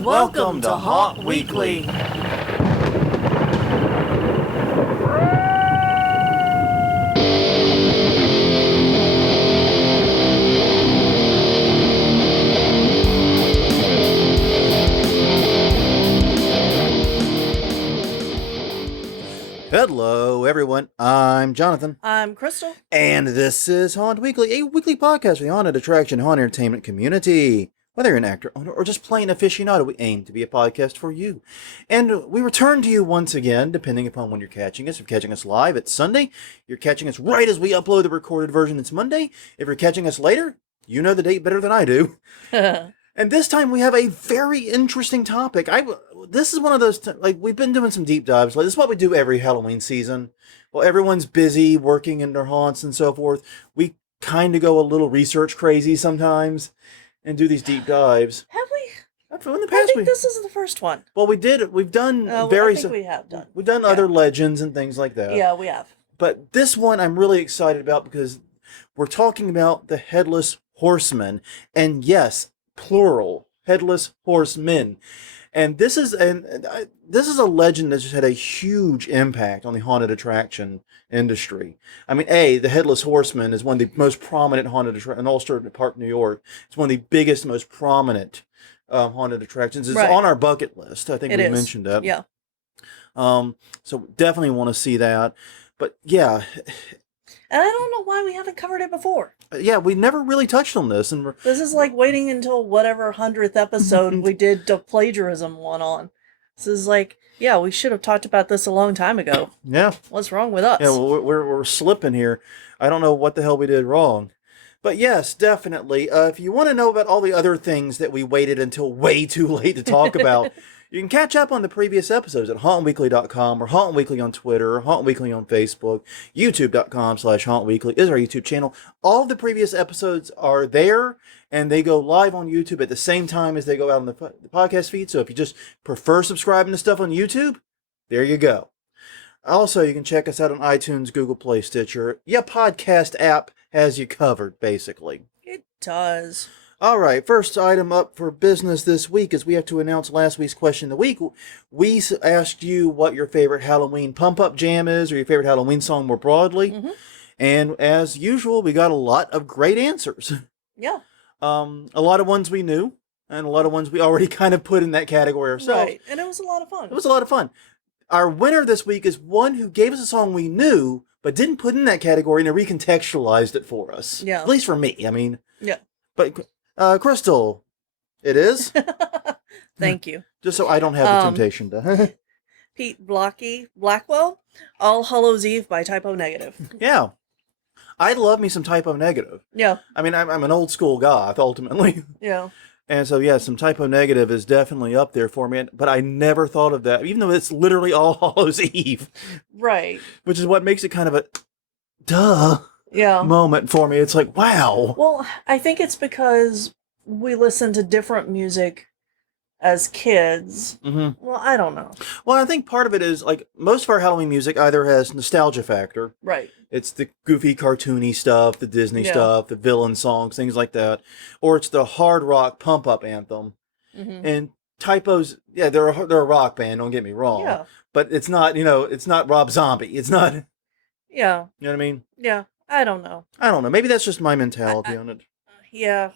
Welcome to Haunt Weekly. Hello, everyone. I'm Jonathan. I'm Crystal. And this is Haunt Weekly, a weekly podcast for the haunted attraction haunt entertainment community. Whether you're an actor, owner, or just plain aficionado, we aim to be a podcast for you. And we return to you once again, depending upon when you're catching us. If you're catching us live, it's Sunday. You're catching us right as we upload the recorded version, it's Monday. If you're catching us later, you know the date better than I do. And this time we have a very interesting topic. This is one of those, we've been doing some deep dives. This is what we do every Halloween season. Well, everyone's busy working in their haunts and so forth. We kind of go a little research crazy sometimes and do these deep dives. Have we? In the I past, think this is the first one. Well, we've done I think we have done. We've done other legends and things like that. Yeah, we have. But this one I'm really excited about because we're talking about the Headless Horsemen. And yes, plural, Headless Horsemen. And this is a legend that's just had a huge impact on the haunted attraction industry. I mean, the Headless Horseman is one of the most prominent haunted attractions in Ulster Park, New York. It's one of the biggest, most prominent haunted attractions. It's on our bucket list. I think we mentioned that. Yeah. So definitely want to see that. But yeah. And I don't know why we haven't covered it before. Yeah, we never really touched on this. And this is like waiting until whatever 100th episode we did the plagiarism one on. This is like, yeah, we should have talked about this a long time ago. Yeah. What's wrong with us? Yeah, well, we're slipping here. I don't know what the hell we did wrong. But yes, definitely. If you want to know about all the other things that we waited until way too late to talk about, you can catch up on the previous episodes at hauntweekly.com or Haunt Weekly on Twitter, or Haunt Weekly on Facebook. YouTube.com/hauntweekly is our YouTube channel. All of the previous episodes are there, and they go live on YouTube at the same time as they go out on the podcast feed. So if you just prefer subscribing to stuff on YouTube, there you go. Also, you can check us out on iTunes, Google Play, Stitcher. Your podcast app has you covered, basically. It does. All right, first item up for business this week is we have to announce last week's question of the week. We asked you what your favorite Halloween pump-up jam is or your favorite Halloween song more broadly. Mm-hmm. And as usual, we got a lot of great answers. Yeah. A lot of ones we knew and a lot of ones we already kind of put in that category ourselves. Right, and it was a lot of fun. It was a lot of fun. Our winner this week is one who gave us a song we knew but didn't put in that category and recontextualized it for us. Yeah. At least for me, I mean. Yeah. But... Crystal, it is? Thank you. Just so I don't have the temptation to. Pete Blackwell, All Hallows Eve by Typo Negative. Yeah. I love me some Typo Negative. Yeah. I mean, I'm an old school goth, ultimately. Yeah. And so, yeah, some Typo Negative is definitely up there for me. But I never thought of that, even though it's literally All Hallows Eve. Right. Which is what makes it kind of a duh. Yeah. Moment for me. It's like, wow. Well, I think it's because we listen to different music as kids. Mm-hmm. Well, I don't know. Well, I think part of it is, like, most of our Halloween music either has nostalgia factor. Right. It's the goofy, cartoony stuff, the Disney stuff, the villain songs, things like that. Or it's the hard rock pump-up anthem. Mm-hmm. And Typos, yeah, they're a rock band, don't get me wrong. Yeah. But it's not, it's not Rob Zombie. It's not... Yeah. You know what I mean? Yeah. I don't know. Maybe that's just my mentality on it. Yeah.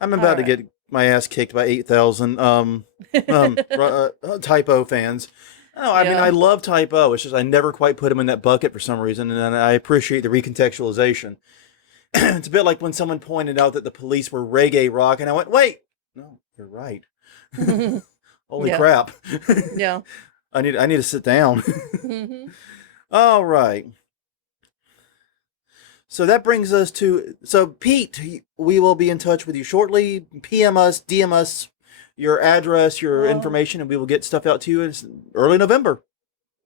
I'm about to get my ass kicked by 8,000 Typo fans. No, I mean, I love Typo. It's just I never quite put them in that bucket for some reason, and I appreciate the recontextualization. It's a bit like when someone pointed out that the Police were reggae rock, and I went, wait, no, you're right. Holy crap. Yeah. I need to sit down. Mm-hmm. All right. So that brings us to... So, Pete, we will be in touch with you shortly. PM us, DM us your address, your information, and we will get stuff out to you in early November.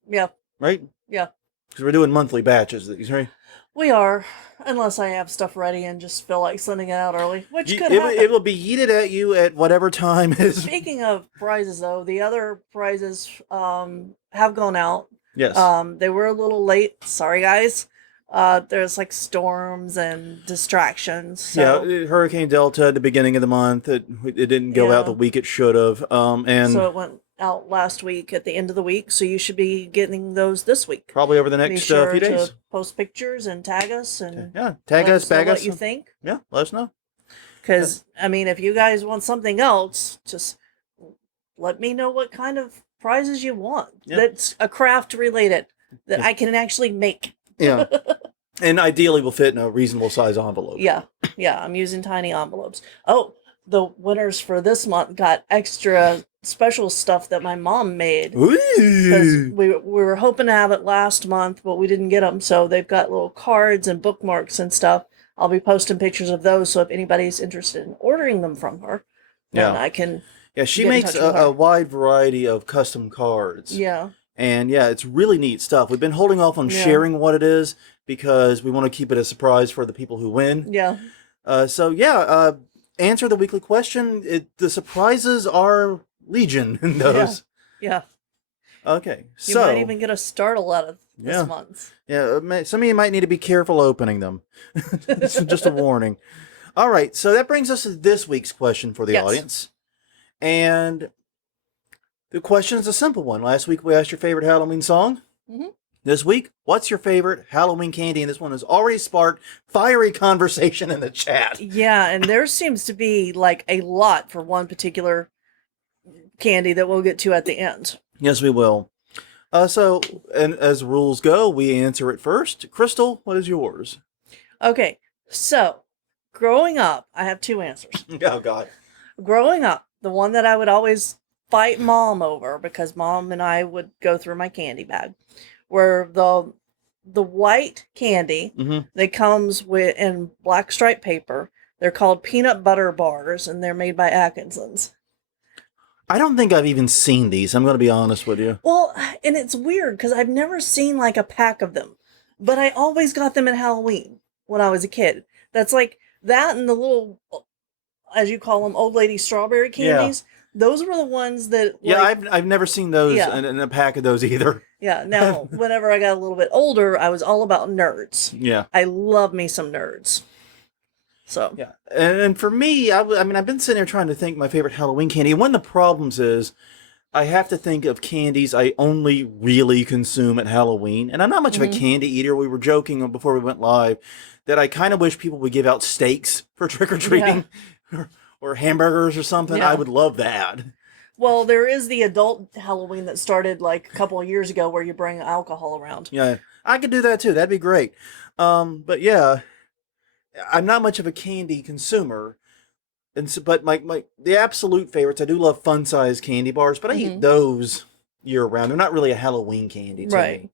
Yeah. Right? Yeah. Because we're doing monthly batches, right? We are. Unless I have stuff ready and just feel like sending it out early, which could happen. It will be yeeted at you at whatever time is... Speaking of prizes, though, the other prizes have gone out. Yes. They were a little late. Sorry, guys. There's like storms and distractions. Yeah, So Hurricane Delta at the beginning of the month. It didn't go out the yeah. week it should have. And So it went out last week at the end of the week. So you should be getting those this week. probably over the Be next sure few to days. post pictures and tag us and Yeah, tag let us, us know bag what us. you think. Yeah, let us know. Because I mean, if you guys want something else, just let me know what kind of prizes you want. Yeah. That's a craft related that Yeah. I can actually make. Yeah. And ideally will fit in a reasonable size envelope. Yeah, I'm using tiny envelopes. Oh, the winners for this month got extra special stuff that my mom made. Because Ooh. we were hoping to have it last month, but we didn't get them. So they've got little cards and bookmarks and stuff. I'll be posting pictures of those. So if anybody's interested in ordering them from her, then Yeah. I can. Yeah, she get in makes touch with a her. wide variety of custom cards. Yeah. And yeah, it's really neat stuff. We've been holding off on Yeah. sharing what it is because we want to keep it a surprise for the people who win. Yeah. Answer the weekly question. The surprises are legion in those. Yeah. Okay, You so might even get a startle out of this Yeah. month. yeah, some of you might need to be careful opening them. Just a warning. All right, so that brings us to this week's question for the Yes. audience. And the question is a simple one. Last week we asked your favorite Halloween song. Mhm. This week, what's your favorite Halloween candy? And this one has already sparked fiery conversation in the chat. Yeah, and there seems to be like a lot for one particular candy that we'll get to at the end. Yes, we will. And as rules go, we answer it first. Crystal, what is yours? Okay, so growing up, I have two answers. Oh, God. Growing up, the one that I would always fight mom over because mom and I would go through my candy bag were the white candy Mm-hmm. that comes with in black striped paper. They're called peanut butter bars and they're made by Atkinson's. I don't think I've even seen these. I'm going to be honest with you. Well, and it's weird because I've never seen like a pack of them, but I always got them at Halloween when I was a kid. That's like that and the little, as you call them, old lady strawberry candies. Those were the ones that. Yeah, like, I've never seen those Yeah. in a pack of those either. Yeah. Now, whenever I got a little bit older, I was all about nerds. Yeah. I love me some nerds. So. Yeah. And for me, I mean, I've been sitting there trying to think my favorite Halloween candy. One of the problems is I have to think of candies I only really consume at Halloween. And I'm not much of a candy eater. We were joking before we went live that I kind of wish people would give out steaks for trick-or-treating or hamburgers or something. Yeah. I would love that. Well, there is the adult Halloween that started like a couple of years ago where you bring alcohol around. Yeah, I could do that too. That'd be great. But yeah, I'm not much of a candy consumer. And so, but the absolute favorites, I do love fun size candy bars, but I eat those year round. They're not really a Halloween candy to me.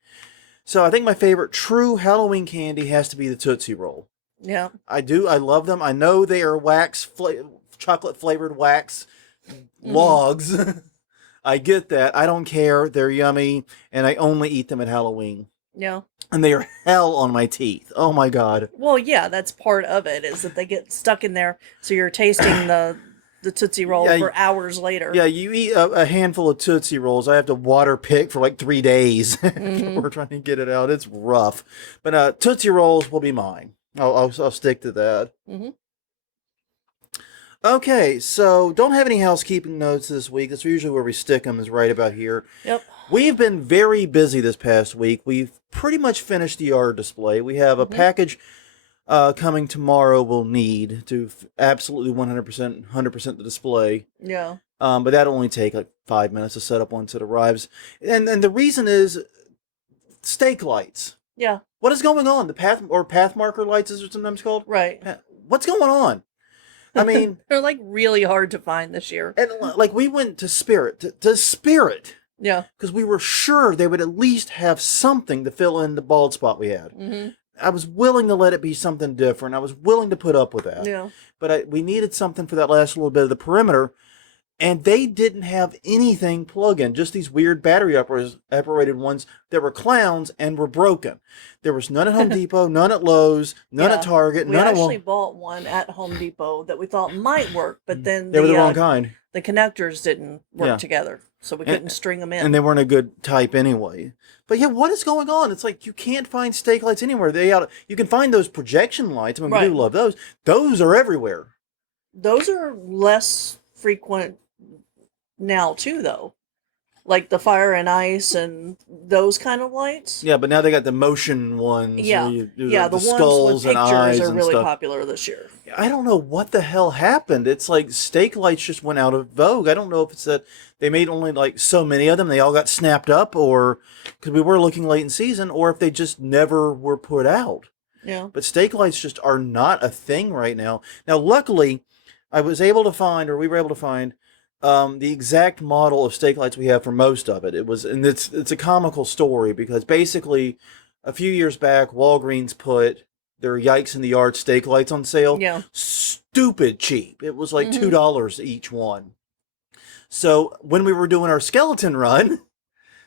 So I think my favorite true Halloween candy has to be the Tootsie Roll. Yeah. I do. I love them. I know they are chocolate flavored wax logs. I get that. I don't care. They're yummy, and I only eat them at Halloween. Yeah. And they are hell on my teeth. Oh my God. Well, yeah, that's part of it, is that they get stuck in there, so you're tasting the Tootsie Roll for hours later. Yeah, you eat a handful of Tootsie Rolls. I have to water pick for like 3 days. We're trying to get it out. It's rough. But Tootsie Rolls will be mine. I'll stick to that. Okay, so don't have any housekeeping notes this week. That's usually where we stick them, is right about here. Yep. We've been very busy this past week. We've pretty much finished the art display. We have a package coming tomorrow we'll need to absolutely 100% the display. Yeah. But that'll only take like 5 minutes to set up once it arrives. And the reason is stake lights. Yeah. What is going on? The path marker lights, is it sometimes called? Right. What's going on? I mean, they're like really hard to find this year. And like we went to Spirit, to Spirit. Yeah. Because we were sure they would at least have something to fill in the bald spot we had. I was willing to let it be something different. I was willing to put up with that. Yeah. But we needed something for that last little bit of the perimeter. And they didn't have anything plug-in, just these weird battery operated ones that were clowns and were broken. There was none at Home Depot, none at Lowe's, none at Target, we none at actually bought one at Home Depot that we thought might work, but then they were the wrong kind. The connectors didn't work together. so we couldn't string them in. And they weren't a good type anyway. But yeah, what is going on? It's like you can't find stake lights anywhere. You can find those projection lights. I mean, we do love those. Those are everywhere. Those are less frequent now too, though. Like the fire and ice and those kind of lights. Yeah, but now they got the motion ones. Yeah, the ones skulls with and pictures eyes are and really stuff. popular this year. I don't know what the hell happened. It's like stake lights just went out of vogue. I don't know if it's that they made only like so many of them, they all got snapped up, or because we were looking late in season, or if they just never were put out. Yeah. But stake lights just are not a thing right now. Now, luckily, we were able to find the exact model of stake lights we have for most of it. It's a comical story because basically a few years back, Walgreens put their Yikes in the Yard stake lights on sale. Yeah. Stupid cheap. It was like $2 each one. So when we were doing our skeleton run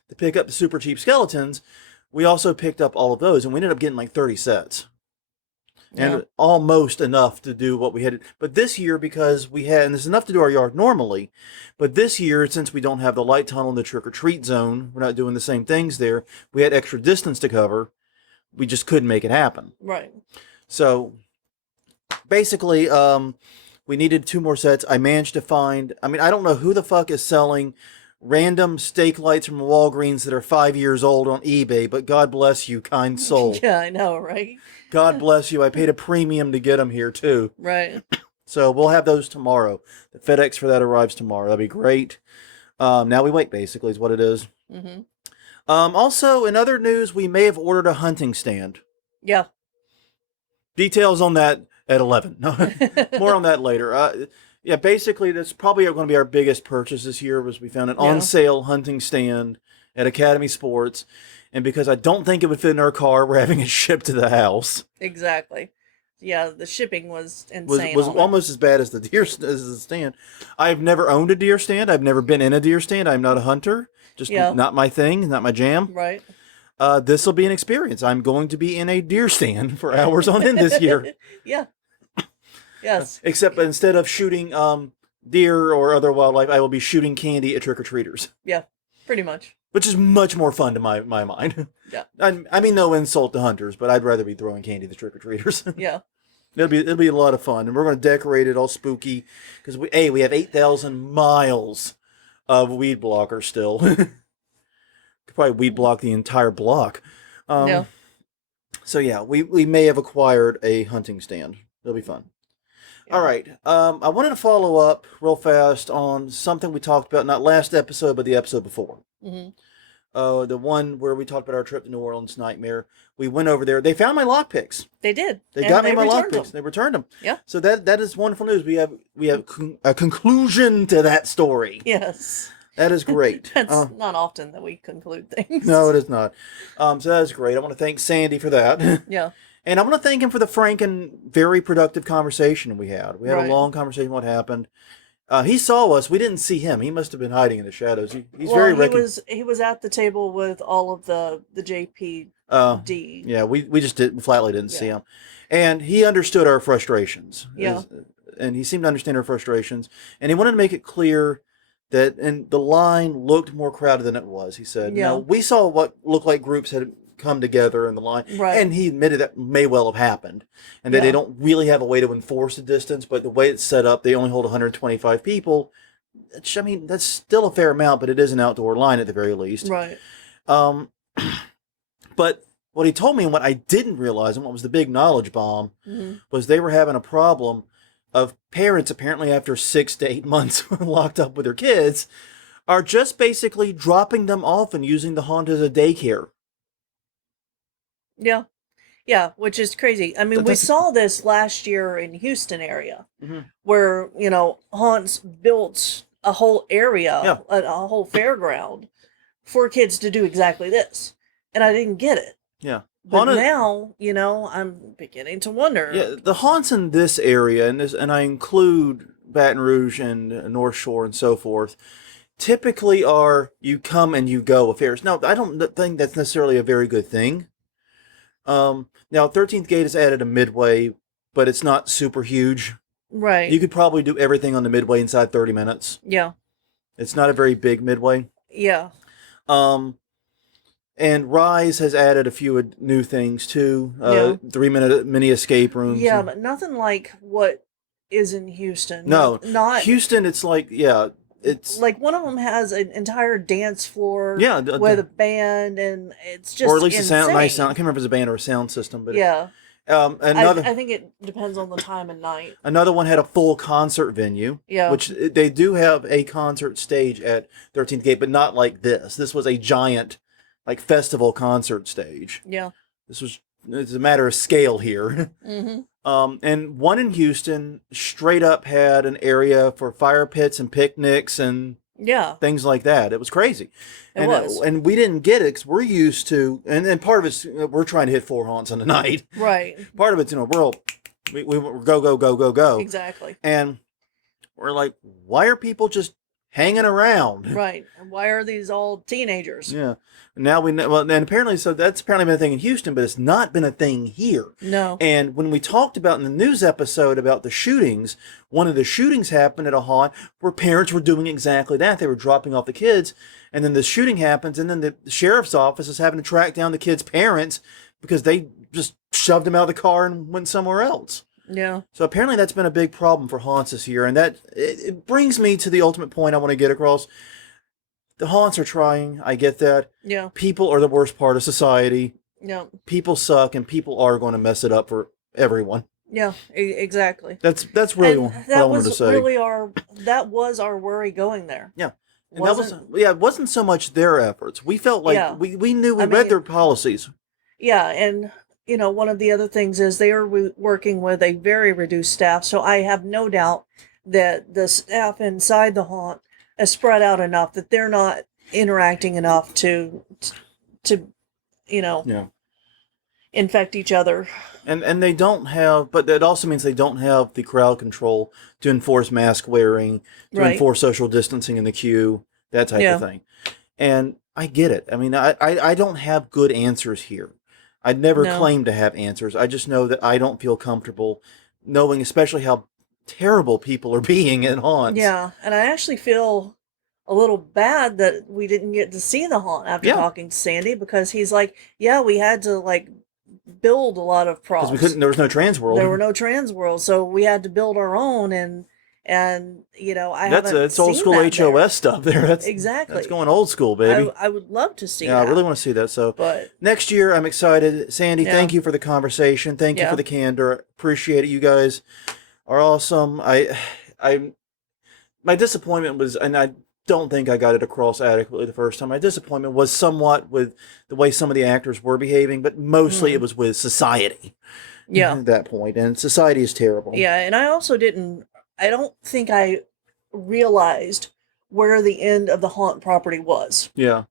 to pick up the super cheap skeletons, we also picked up all of those, and we ended up getting like 30 sets. And almost enough to do what we had. But this year, because and this is enough to do our yard normally, but this year, since we don't have the light tunnel in the trick-or-treat zone, we're not doing the same things there, we had extra distance to cover, we just couldn't make it happen. Right. So, basically, we needed 2 more sets. I managed to find, I don't know who the fuck is selling random stake lights from Walgreens that are 5 years old on eBay, but God bless you, kind soul. Yeah, I know, right? God bless you. I paid a premium to get them here, too. Right. So we'll have those tomorrow. The FedEx for that arrives tomorrow. That'll be great. Now we wait, basically, is what it is. Mm-hmm. Also, in other news, we may have ordered a hunting stand. Yeah. Details on that at 11. More on that later. Yeah, basically, that's probably going to be our biggest purchase this year, was we found an on-sale hunting stand at Academy Sports. And because I don't think it would fit in our car, we're having it shipped to the house. Exactly. Yeah, the shipping was insane. Was almost as bad as the stand. I've never owned a deer stand. I've never been in a deer stand. I'm not a hunter. Just not my thing, not my jam. Right. This will be an experience. I'm going to be in a deer stand for hours on end this year. Yeah. Yes. Except instead of shooting deer or other wildlife, I will be shooting candy at trick-or-treaters. Yeah, pretty much. Which is much more fun to my mind. Yeah. I mean, no insult to hunters, but I'd rather be throwing candy to trick-or-treaters. Yeah. It'll be a lot of fun, and we're going to decorate it all spooky because we have 8,000 miles of weed blocker still. Could probably weed block the entire block. Yeah. So yeah, we may have acquired a hunting stand. It'll be fun. Yeah. All right. I wanted to follow up real fast on something we talked about, not last episode, but the episode before. Mm-hmm. The one where we talked about our trip to New Orleans Nightmare. We went over there. They found my lockpicks. They did. They got me my lockpicks. They returned them. Yeah. So that is wonderful news. We have a conclusion to that story. Yes. That is great. That's not often that we conclude things. No, it is not. So that is great. I want to thank Sandy for that. Yeah. And I want to thank him for the frank and very productive conversation we had. We had a long conversation what happened. He saw us. We didn't see him. He must have been hiding in the shadows. He's very he was at the table with all of the JPD. Yeah, we just flatly didn't see him. And he understood our frustrations. Yeah. And he seemed to understand our frustrations. And he wanted to make it clear that the line looked more crowded than it was. He said, "No, we saw what looked like groups had come together in the line." Right. And he admitted that may well have happened. And that they don't really have a way to enforce the distance, but the way it's set up, they only hold 125 people. I mean, that's still a fair amount, but it is an outdoor line at the very least. Right. But what he told me and what I didn't realize, and what was the big knowledge bomb, was they were having a problem of parents, apparently after 6 to 8 months locked up with their kids, are just basically dropping them off and using the haunt as a daycare. Yeah. Yeah, which is crazy. I mean, we saw this last year in Houston area, where, haunts built a whole area, a whole fairground for kids to do exactly this. And I didn't get it. Yeah. But now, I'm beginning to wonder. Yeah, the haunts in this area, and I include Baton Rouge and North Shore and so forth, typically are you come and you go affairs. Now, I don't think that's necessarily a very good thing. Now, 13th Gate has added a midway, but it's not super huge. Right. You could probably do everything on the midway inside 30 minutes. Yeah. It's not a very big midway. Yeah. Um, and Rise has added a few new things too. Yeah. 3-minute mini escape rooms. Yeah, but nothing like what is in Houston. No, not Houston. It's like it's like one of them has an entire dance floor. Yeah, with a band, and it's just or at least insane. a nice sound. I can't remember if it's a band or a sound system, but yeah. Another I think it depends on the time of night. Another one had a full concert venue. Yeah. Which they do have a concert stage at 13th Gate, but not like this. This was a giant, like, festival concert stage. Yeah. It's a matter of scale here. Mm-hmm. And one in Houston straight up had an area for fire pits and picnics and things like that. It was crazy. And we didn't get it because we're used to, and part of it's, we're trying to hit 4 haunts in the night. Right. Part of it's, we go, go, go, go, go. Exactly. And we're like, why are people just hanging around? Right. And why are these all teenagers? Yeah. Now we know, well, and apparently, so that's apparently been a thing in Houston, but it's not been a thing here. No. And when we talked about in the news episode about the shootings, one of the shootings happened at a haunt where parents were doing exactly that. They were dropping off the kids, and then the shooting happens, and then the sheriff's office is having to track down the kids' parents because they just shoved them out of the car and went somewhere else. Yeah. So apparently that's been a big problem for haunts this year, and that it brings me to the ultimate point I want to get across. The haunts are trying. I get that. Yeah. People are the worst part of society. Yeah. People suck, and people are going to mess it up for everyone. Yeah, exactly. That's really what I wanted to say. That was our worry going there. Yeah. And it wasn't so much their efforts. We felt like we knew we read their policies. Yeah, and one of the other things is they are working with a very reduced staff, so I have no doubt that the staff inside the haunt is spread out enough that they're not interacting enough to infect each other. And they don't have, but that also means they don't have the crowd control to enforce mask wearing, to enforce social distancing in the queue, that type of thing. And I get it. I mean, I don't have good answers here. I'd never claim to have answers. I just know that I don't feel comfortable knowing, especially how terrible people are being at haunts. Yeah, and I actually feel a little bad that we didn't get to see the haunt after talking to Sandy, because he's like, we had to build a lot of props. Because there was no trans world. There were no trans worlds, so we had to build our own, and that's old school HOS stuff there. That's going old school, baby. I would love to see that. Yeah, I really want to see that. So next year, I'm excited. Sandy, thank you for the conversation. Thank you for the candor. Appreciate it. You guys are awesome. My disappointment was, and I don't think I got it across adequately the first time. My disappointment was somewhat with the way some of the actors were behaving, but mostly it was with society. Yeah. At that point, and society is terrible. Yeah, and I don't think I realized where the end of the haunt property was. Yeah.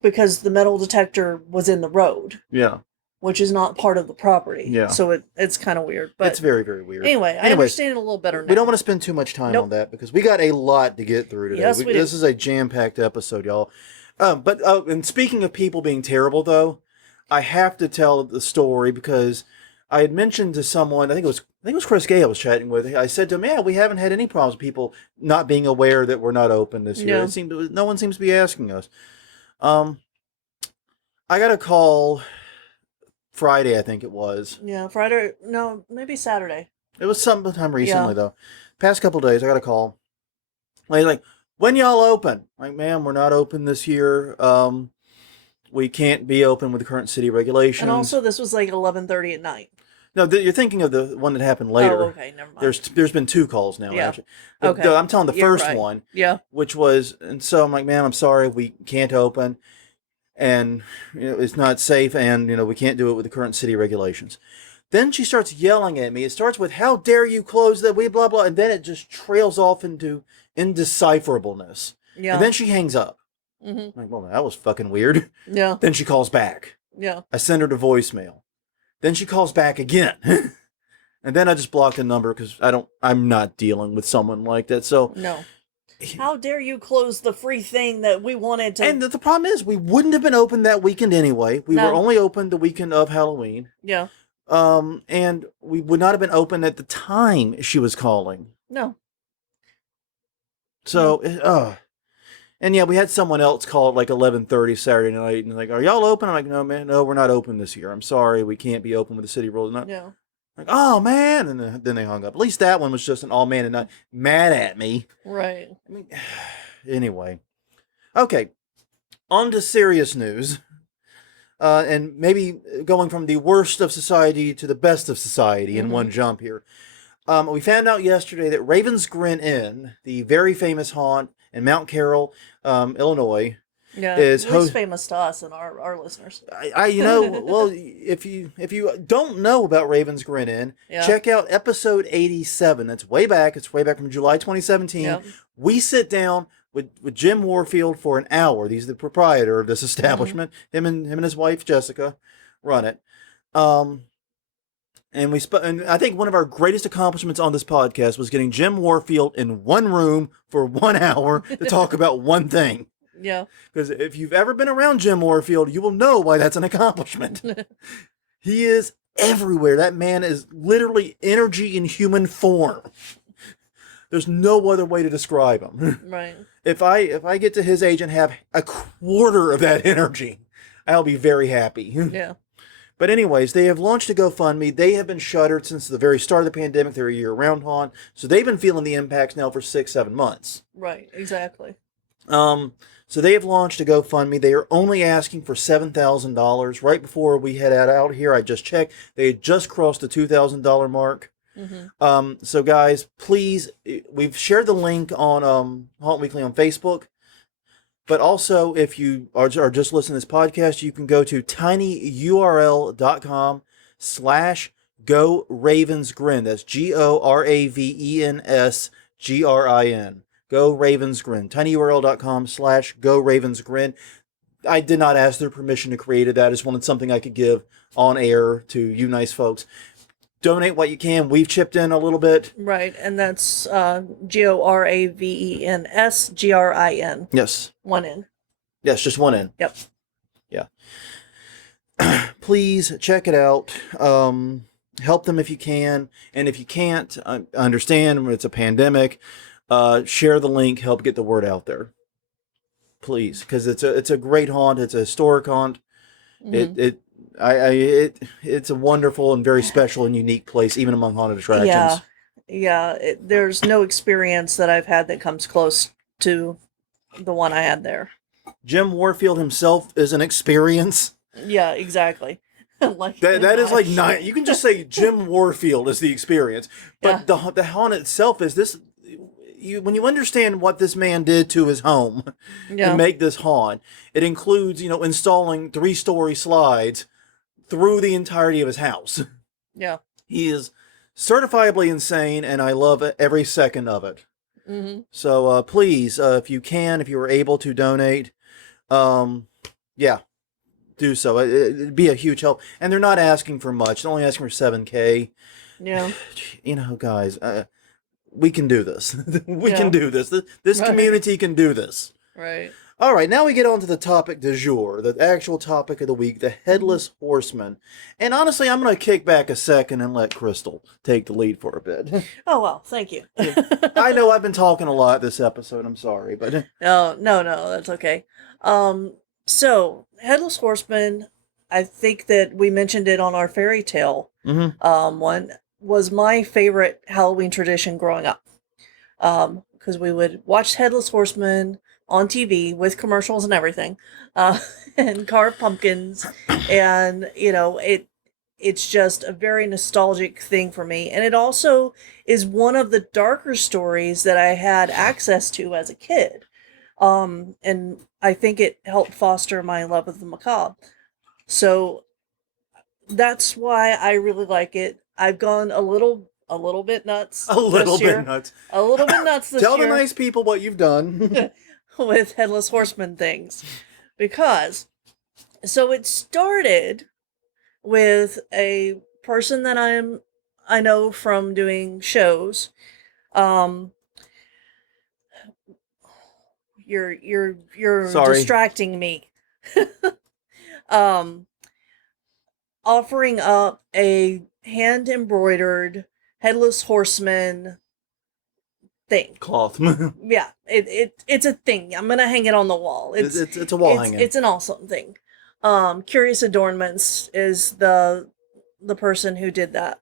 Because the metal detector was in the road. Yeah. Which is not part of the property. Yeah. So it's kind of weird. But it's very, very weird. Anyway, I understand it a little better now. We don't want to spend too much time on that because we got a lot to get through today. Yes, we do. This is a jam-packed episode, y'all. And speaking of people being terrible, though, I have to tell the story because I had mentioned to someone, I think it was Chris Gay I was chatting with. I said to him, we haven't had any problems with people not being aware that we're not open this year. No one seems to be asking us. I got a call Friday, I think it was. Yeah, Friday. No, maybe Saturday. It was sometime recently, though. Past couple of days, I got a call. Like, when y'all open? Like, ma'am, we're not open this year. We can't be open with the current city regulations. And also, this was 11:30 at night. No, you're thinking of the one that happened later. Oh, okay, never mind. There's been 2 calls now, actually. Okay. I'm telling the first one. Yeah. Which was, and so I'm like, ma'am, I'm sorry, we can't open. And it's not safe, and we can't do it with the current city regulations. Then she starts yelling at me. It starts with, how dare you close that, we blah blah, and then it just trails off into indecipherableness. Yeah. And then she hangs up. Mm-hmm. I'm like, well, that was fucking weird. Yeah. Then she calls back. Yeah. I send her to voicemail. Then she calls back again. And then I just blocked the number because I'm not dealing with someone like that. So no. How dare you close the free thing that we wanted to... And the problem is, we wouldn't have been open that weekend anyway. We were only open the weekend of Halloween. Yeah. And we would not have been open at the time she was calling. No. So, And yeah, we had someone else call at like 11:30 Saturday night, and like, "Are y'all open?" I'm like, "No, man, no, we're not open this year. I'm sorry, we can't be open with the city rules." Not Yeah. like, "Oh man," and then they hung up. At least that one was just an all man and not mad at me. Right. I mean, anyway, okay, on to serious news. And maybe going from the worst of society to the best of society in one jump here. We found out yesterday that Raven's Grin Inn, the very famous haunt in Mount Carroll, Illinois, Yeah. is At least famous to us and our listeners. well, if you don't know about Raven's Grin Inn, Yeah. check out episode 87. That's way back. It's way back from July 2017. Yep. We sit down with Jim Warfield for an hour. He's the proprietor of this establishment. Him and his wife Jessica run it. And and I think one of our greatest accomplishments on this podcast was getting Jim Warfield in one room for 1 hour to talk about one thing. Yeah. Because if you've ever been around Jim Warfield, you will know why that's an accomplishment. He is everywhere. That man is literally energy in human form. There's no other way to describe him. Right. If I get to his age and have a quarter of that energy, I'll be very happy. Yeah. But anyways, they have launched a GoFundMe. They have been shuttered since the very start of the pandemic. They're a year-round haunt. So they've been feeling the impacts now for 6-7 months. Right. Exactly. So they have launched a GoFundMe. They are only asking for $7,000. Right before we head out here, I just checked. They had just crossed the $2,000 mark. So guys, please, we've shared the link on Haunt Weekly on Facebook. But also, if you are just listening to this podcast, you can go to tinyurl.com/Go Ravens Grin. That's GoRavensGrin. Go Ravens Grin. tinyurl.com/Go Ravens Grin. I did not ask their permission to create it. I just wanted something I could give on air to you nice folks. Donate what you can. We've chipped in a little bit. Right. And that's GoRavensGrin. Yes. One in. Yes, just one in. Yep. Yeah. Please check it out. Help them if you can. And if you can't, I understand it's a pandemic. Share the link. Help get the word out there. Please. Because it's a great haunt. It's a historic haunt. It's a wonderful and very special and unique place, even among haunted attractions. Yeah. There's no experience that I've had that comes close to the one I had there. Jim Warfield himself is an experience. Yeah, exactly. Like that is like not. You can just say Jim Warfield is the experience, but the haunt itself is this. When you understand what this man did to his home to make this haunt, it includes installing 3-story slides through the entirety of his house. Yeah. He is certifiably insane, and I love every second of it. So please, if you are able to donate, do so. It'd be a huge help. And they're not asking for much. They're only asking for $7,000. Yeah. Guys, we can do this. We can do this. This community can do this. Right. All right, now we get on to the topic du jour, the actual topic of the week, the Headless Horsemen. And honestly, I'm going to kick back a second and let Crystal take the lead for a bit. Oh, well, thank you. I know I've been talking a lot this episode. I'm sorry, but... No, that's okay. So, Headless Horseman, I think that we mentioned it on our fairy tale one, was my favorite Halloween tradition growing up. Because we would watch Headless Horseman on TV with commercials and everything, and carve pumpkins, and it's just a very nostalgic thing for me, and it also is one of the darker stories that I had access to as a kid, and I think it helped foster my love of the macabre. So that's why I really like it. I've gone a little bit nuts. A little bit nuts this Tell year. The nice people what you've done. With Headless Horseman things. Because, so it started with a person that I know from doing shows. You're Sorry. distracting me. Offering up a hand embroidered Headless Horseman thing. Cloth. Yeah, it's a thing. I'm gonna hang it on the wall. It's a wall hanging. It's an awesome thing. Curious Adornments is the person who did that.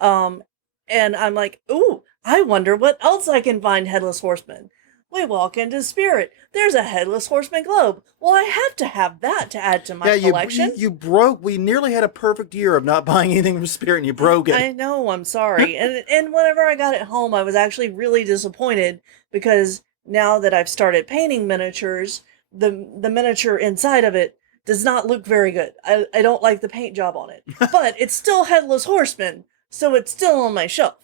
And I'm like, ooh, I wonder what else I can find Headless Horseman. We walk into Spirit. There's a Headless Horseman globe. Well, I have to have that to add to my collection. You broke. We nearly had a perfect year of not buying anything from Spirit, and you broke it. I know. I'm sorry. and whenever I got it home, I was actually really disappointed because now that I've started painting miniatures, the miniature inside of it does not look very good. I don't like the paint job on it. But it's still Headless Horseman, so it's still on my shelf.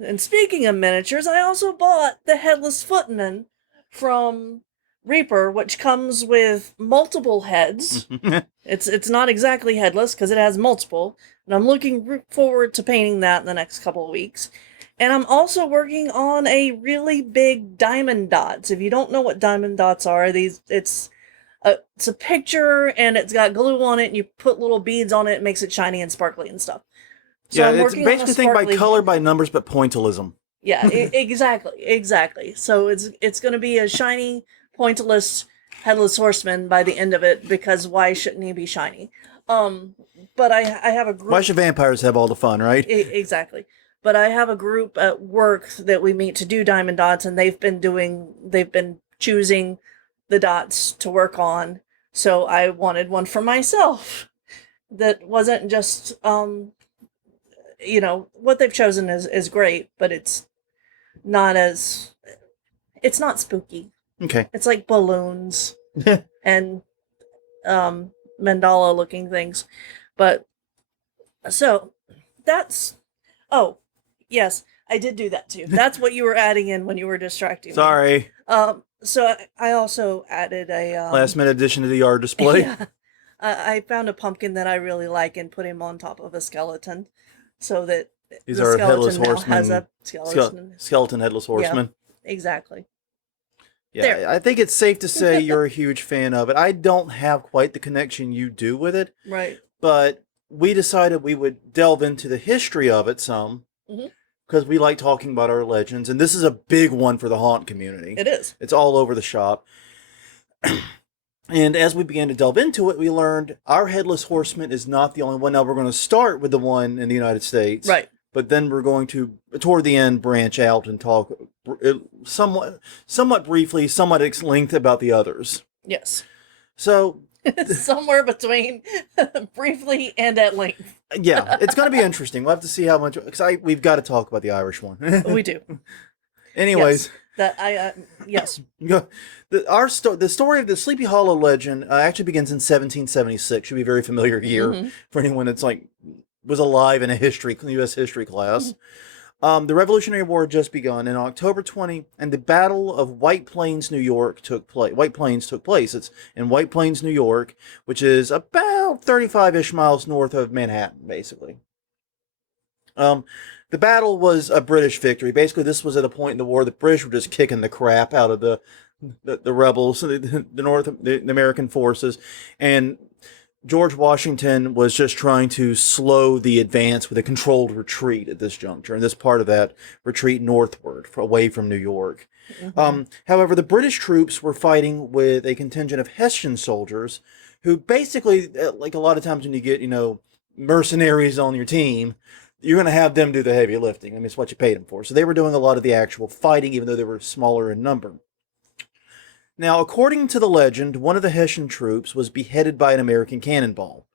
And speaking of miniatures, I also bought the Headless Footman from Reaper, which comes with multiple heads. It's not exactly headless because it has multiple, and I'm looking forward to painting that in the next couple of weeks. And I'm also working on a really big diamond dots. If you don't know what diamond dots are, it's a picture and it's got glue on it, and you put little beads on it. It makes it shiny and sparkly and stuff. So yeah, it's basically think by color, by numbers, but pointillism. Yeah, exactly. So it's going to be a shiny, pointillist Headless Horseman by the end of it, because why shouldn't he be shiny? But I have a group. Why should vampires have all the fun, right? Exactly. But I have a group at work that we meet to do diamond dots, and they've been choosing the dots to work on. So I wanted one for myself that wasn't just what they've chosen is great, but it's not spooky. Okay. It's like balloons and mandala looking things. But so that's yes, I did do that too. That's what you were adding in when you were distracting me. Sorry. So I also added a last minute addition to the yard display. Yeah. I found a pumpkin that I really like and put him on top of a skeleton, so that these the are skeleton Headless now Horsemen. has a skeleton. Skeleton Headless Horsemen. Yeah, exactly. Yeah, there. I think it's safe to say you're a huge fan of it. I don't have quite the connection you do with it. Right. But we decided we would delve into the history of it some, because we like talking about our legends, and this is a big one for the haunt community. It is. It's all over the shop. And as we began to delve into it, we learned our Headless Horseman is not the only one. Now, we're going to start with the one in the United States. Right. But then we're going to, toward the end, branch out and talk somewhat briefly, somewhat at length about the others. Yes. So... somewhere between briefly and at length. Yeah, it's going to be interesting. We'll have to see how much... Because we've got to talk about the Irish one. We do. Anyways... Yes. The story of the Sleepy Hollow legend actually begins in 1776. Should be a very familiar year for anyone that's was alive in a U.S. history class. The Revolutionary War had just begun in October 20, and the Battle of White Plains, New York took place. It's in White Plains, New York, which is about 35-ish miles north of Manhattan, basically. The battle was a British victory. Basically, this was at a point in the war the British were just kicking the crap out of the rebels, the American forces, and George Washington was just trying to slow the advance with a controlled retreat at this juncture, and this part of that retreat northward, away from New York. However, the British troops were fighting with a contingent of Hessian soldiers who basically, like a lot of times when you get, mercenaries on your team, you're going to have them do the heavy lifting. I mean, it's what you paid them for. So they were doing a lot of the actual fighting, even though they were smaller in number. Now, according to the legend, one of the Hessian troops was beheaded by an American cannonball.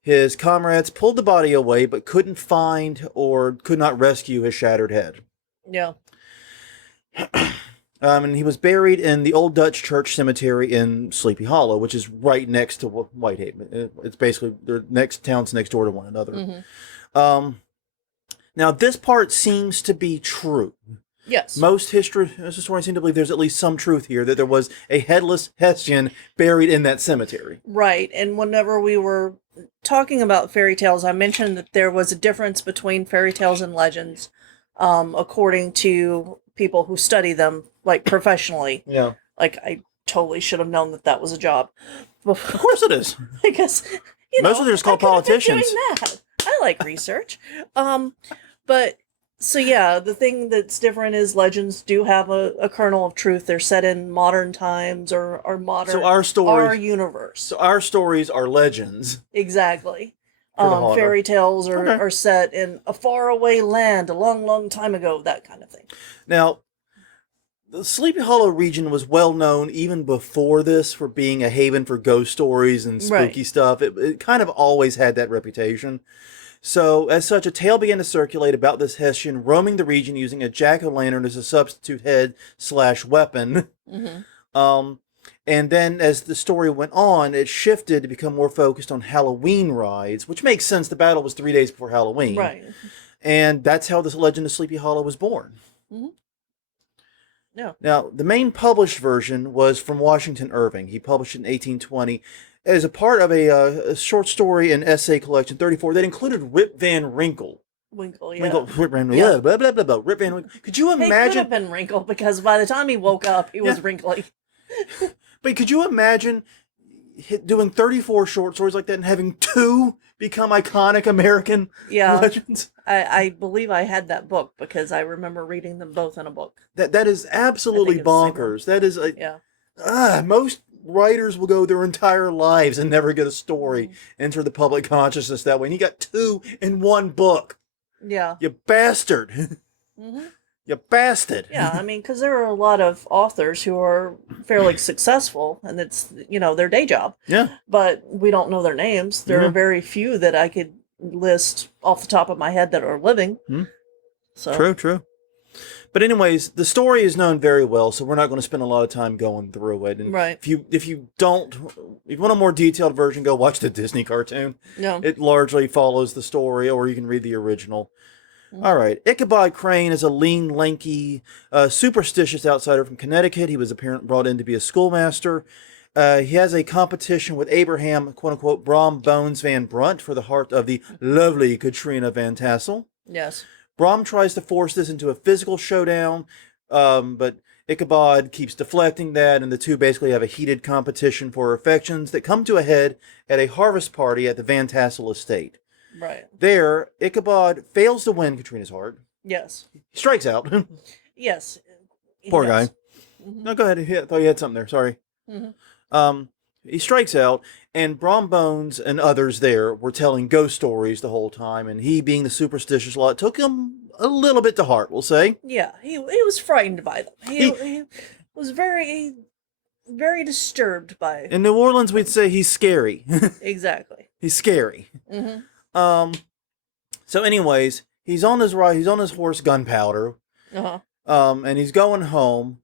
His comrades pulled the body away, but couldn't find or could not rescue his shattered head. Yeah. And he was buried in the Old Dutch Church Cemetery in Sleepy Hollow, which is right next to Whitehaven. It's basically, they're towns next door to one another. Now, this part seems to be true. Yes. Most historians seem to believe there's at least some truth here, that there was a headless Hessian buried in that cemetery. Right. And whenever we were talking about fairy tales, I mentioned that there was a difference between fairy tales and legends, according to people who study them, professionally. Yeah. I totally should have known that was a job. Of course it is. Because, most of them are just called politicians. Doing that. I like research. But So yeah, the thing that's different is legends do have a kernel of truth. They're set in modern times or So modern our our stories, universe. are legends Exactly. for the haunter. Fairy tales Okay. are set in a faraway land a long, long time ago, that kind of thing. Now, the Sleepy Hollow region was well known even before this for being a haven for ghost stories and Right. spooky stuff. It kind of always had that reputation. So, as such, a tale began to circulate about this Hessian roaming the region using a jack-o'-lantern as a substitute head slash weapon. Hmm. Um, and then as the story went on, it shifted to become more focused on Halloween rides, which makes sense. The battle was 3 days before Halloween. Right. And that's how this legend of Sleepy Hollow was born. Hmm. No. Now, the main published version was from Washington Irving. He published it in 1820 as a part of a short story and essay collection, 34, that included Rip Van Winkle. Winkle, yeah. Winkle, Rip Van Yeah. blah, blah, blah, blah. Rip Van Winkle. Could you He could imagine? have been wrinkled because by the time he woke up, he was Yeah. wrinkly. But could you imagine doing 34 short stories like that and having two become iconic American Yeah. legends? I believe I had that book because I remember reading them both in a book. That is absolutely it's the same one. bonkers. That is Yeah. most writers will go their entire lives and never get a story enter the public consciousness that way. And you got two in one book. Yeah. You bastard. Hmm. You bastard. Yeah, I mean, because there are a lot of authors who are fairly successful, and it's, their day job. Yeah. But we don't know their names. There Yeah. are very few that I could list off the top of my head that are living. So True. But anyways, the story is known very well, so we're not going to spend a lot of time going through it. And Right. if you want a more detailed version, go watch the Disney cartoon. No. It largely follows the story, or you can read the original. All right. Ichabod Crane is a lean, lanky, superstitious outsider from Connecticut. He was apparently brought in to be a schoolmaster. He has a competition with Abraham, quote-unquote, Brom Bones Van Brunt for the heart of the lovely Katrina Van Tassel. Yes. Brom tries to force this into a physical showdown, but Ichabod keeps deflecting that, and the two basically have a heated competition for affections that come to a head at a harvest party at the Van Tassel estate. Right. There, Ichabod fails to win Katrina's heart. Yes. He strikes out. Yes. He Poor does. guy. No, go ahead. I thought you had something there. Sorry. He strikes out, and Brom Bones and others there were telling ghost stories the whole time, and he, being the superstitious lot, took him a little bit to heart, we'll say. Yeah, he was frightened by them. He was very, very disturbed by. In New Orleans, we'd say he's scary. Exactly. He's scary. Mm-hmm. So anyways, he's on his ride. He's on his horse Gunpowder. Uh-huh. And he's going home.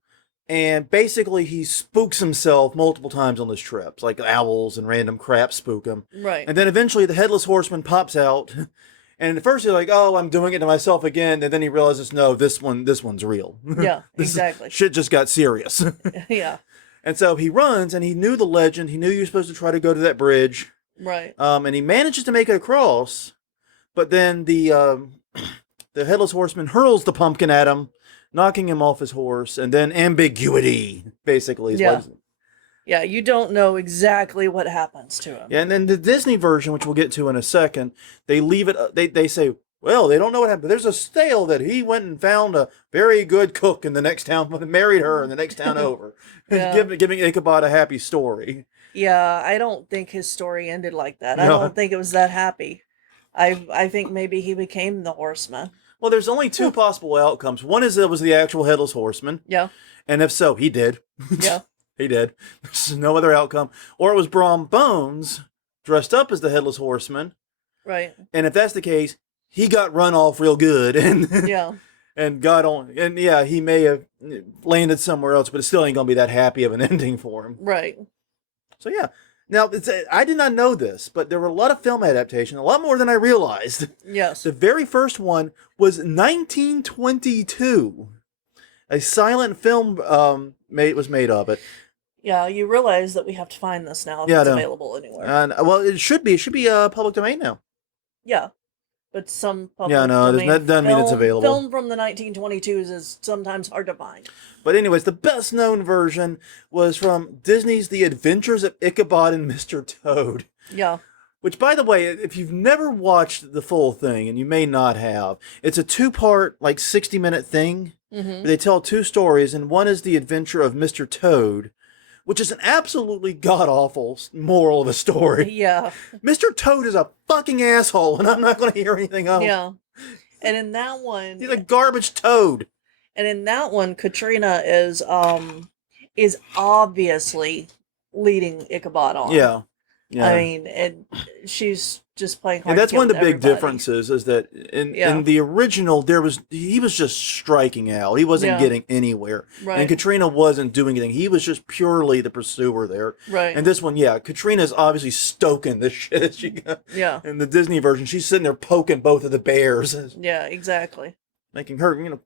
And basically, he spooks himself multiple times on his trips. Like owls and random crap spook him. Right. And then eventually, the Headless Horseman pops out. And at first, he's like, oh, I'm doing it to myself again. And then he realizes, no, this one's real. Yeah, exactly. Shit just got serious. Yeah. And so he runs, and he knew the legend. He knew you were supposed to try to go to that bridge. Right. And he manages to make it across, but then the Headless Horseman hurls the pumpkin at him, knocking him off his horse, and then ambiguity, basically. Yeah. Yeah, you don't know exactly what happens to him. Yeah, and then the Disney version, which we'll get to in a second, they leave it, they say, well, they don't know what happened. There's a tale that he went and found a very good cook in the next town, married her in the next town over, Yeah. giving Ichabod a happy story. Yeah, I don't think his story ended like that. I No. don't think it was that happy. I think maybe he became the horseman. Well, there's only two possible outcomes. One is it was the actual Headless Horseman, Yeah. and if so, he did. Yeah. He did. There's no other outcome. Or it was Brom Bones dressed up as the Headless Horseman, Right. and if that's the case, he got run off real good, and Yeah. and got on. And yeah, he may have landed somewhere else, but it still ain't gonna be that happy of an ending for him. Right. So yeah. Now, I did not know this, but there were a lot of film adaptations, a lot more than I realized. Yes. The very first one was 1922. A silent film was made of it. Yeah, you realize that we have to find this now if Yeah, I it's know. available anywhere. And well, it should be public domain now. Yeah. But some public Yeah, no, domain that doesn't mean it's available. Film from the 1922s is sometimes hard to find. But anyways, the best known version was from Disney's The Adventures of Ichabod and Mr. Toad. Yeah. Which, by the way, if you've never watched the full thing, and you may not have, it's a two-part, like 60-minute thing. Mm-hmm. They tell two stories, and one is the adventure of Mr. Toad, which is an absolutely god-awful moral of a story. Yeah. Mr. Toad is a fucking asshole, and I'm not going to hear anything else. Yeah. And in that one, He's a garbage toad. And in that one, Katrina is obviously leading Ichabod on. Yeah. Yeah. I mean, and she's just playing hard. And that's to one of the kill big everybody. differences is that in the original he was just striking out. He wasn't getting anywhere. Right. And Katrina wasn't doing anything. He was just purely the pursuer there. Right. And this one, Katrina's obviously stoking the shit as she got. Yeah. In the Disney version, she's sitting there poking both of the bears. Yeah, exactly. Making her,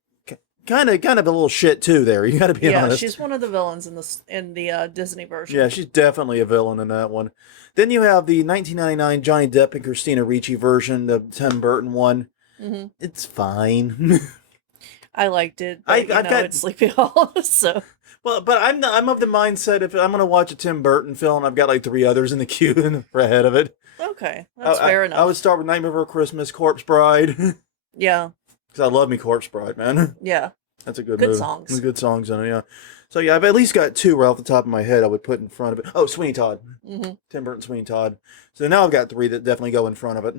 kind of a little shit too there. You got to be honest. Yeah, she's one of the villains in the Disney version. Yeah, she's definitely a villain in that one. Then you have the 1999 Johnny Depp and Christina Ricci version, the Tim Burton one. Mm-hmm. It's fine. I liked it. But, I've got it's Sleepy Hollow, so. Well, but I'm of the mindset if I'm going to watch a Tim Burton film, I've got like 3 others in the queue ahead of it. Okay, that's fair enough. I would start with Nightmare Before Christmas, Corpse Bride. Yeah. Because I love me Corpse Bride, man. Yeah. That's a good movie. Songs. Good songs in it, yeah. So yeah, I've at least got 2 right off the top of my head I would put in front of it. Oh, Sweeney Todd. Mm-hmm. Tim Burton, Sweeney Todd. So now I've got 3 that definitely go in front of it.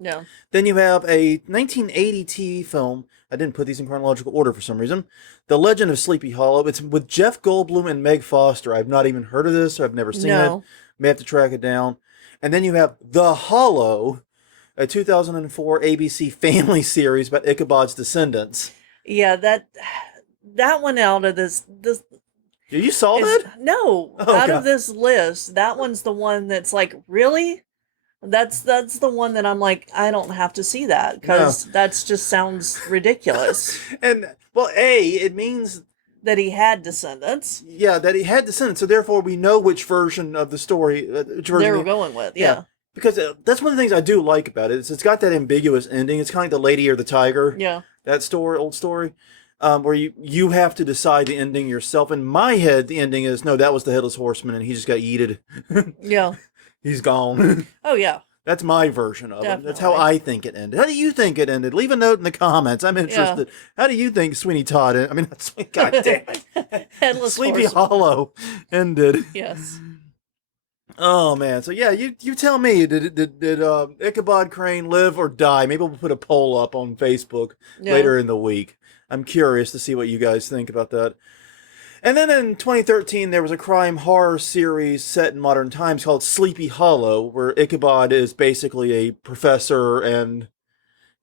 Yeah. Then you have a 1980 TV film. I didn't put these in chronological order for some reason. The Legend of Sleepy Hollow. It's with Jeff Goldblum and Meg Foster. I've not even heard of this. Or I've never seen it. May have to track it down. And then you have The Hollow, a 2004 ABC family series about Ichabod's descendants. Yeah, that one out of this You saw that? No, God. of this list, that one's the one that's like, really? That's the one that I'm like, I don't have to see that because that's just sounds ridiculous. And well, it means that he had descendants. Yeah, that he had descendants. So therefore, we know which version of the story they were going with. Yeah. Because that's one of the things I do like about it. It's got that ambiguous ending. It's kind of like The Lady or the Tiger. Yeah. That old story, where you have to decide the ending yourself. In my head, the ending is, no, that was the Headless Horseman, and he just got yeeted. Yeah. He's gone. Oh, yeah. That's my version of it. That's how Definitely. I think it ended. How do you think it ended? Leave a note in the comments. I'm interested. How do you think Sweeney Todd ended? I mean, not Sweeney, God damn it. Headless Sleepy Horseman. Hollow ended. Yes. Oh, man. So, yeah, you tell me, did Ichabod Crane live or die? Maybe we'll put a poll up on Facebook later in the week. I'm curious to see what you guys think about that. And then in 2013, there was a crime horror series set in modern times called Sleepy Hollow, where Ichabod is basically a professor and